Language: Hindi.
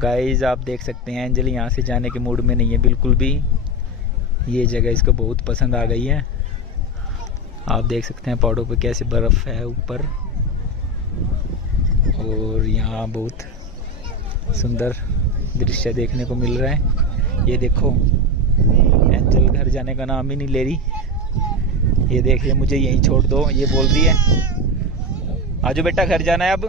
गाइस आप देख सकते हैं एंजल यहाँ से जाने के मूड में नहीं है बिल्कुल भी। ये जगह इसको बहुत पसंद आ गई है। आप देख सकते हैं पहाड़ों पे कैसे बर्फ़ है ऊपर, और यहाँ बहुत सुंदर दृश्य देखने को मिल रहा है। ये देखो एंजल घर जाने का नाम ही नहीं ले रही। ये देखिए मुझे यहीं छोड़ दो ये बोल रही है। आजो बेटा घर जाना है अब।